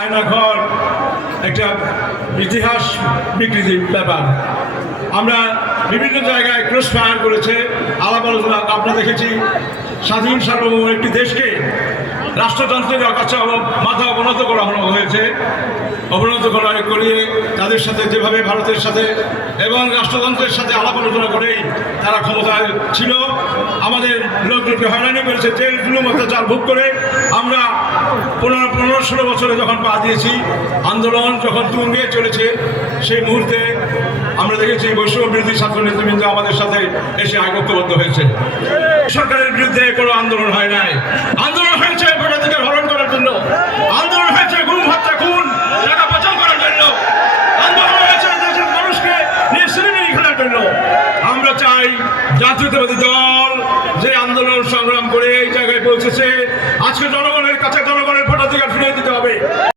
আয়নাঘর একটা ইতিহাস বিকৃতির ব্যাপার। আমরা বিভিন্ন জায়গায় ক্রস ফায়ার করেছে, আলাপ আলোচনা আমরা দেখেছি। স্বাধীন সার্বভৌম একটি দেশকে রাষ্ট্রযন্ত্রের কাছে মাথা অবনত করা হয়েছে, অবনত করিয়ে তাদের সাথে যেভাবে ভারতের সাথে এবং রাষ্ট্রযন্ত্রের সাথে আলাপ আলোচনা করেই তারা ক্ষমতায় ছিল, আমাদের লোকজনকে হয়রানি করেছে, জেল জুলুম অত্যাচার ভোগ করে। আমরা 15-16 বছরে যখন পা দিয়েছি, আন্দোলন যখন তুঙ্গে চলেছে, সেই মুহূর্তে আমরা দেখেছি বৈষম্য বিরোধী ছাত্র নেতৃবৃন্দ আমাদের সাথে এসে ঐক্যবদ্ধ হয়েছে। সরকারের বিরুদ্ধে কোনো আন্দোলন হয় নাই, আন্দোলন হয়েছে ভোটাধিকার হরণ করার জন্য, আন্দোলন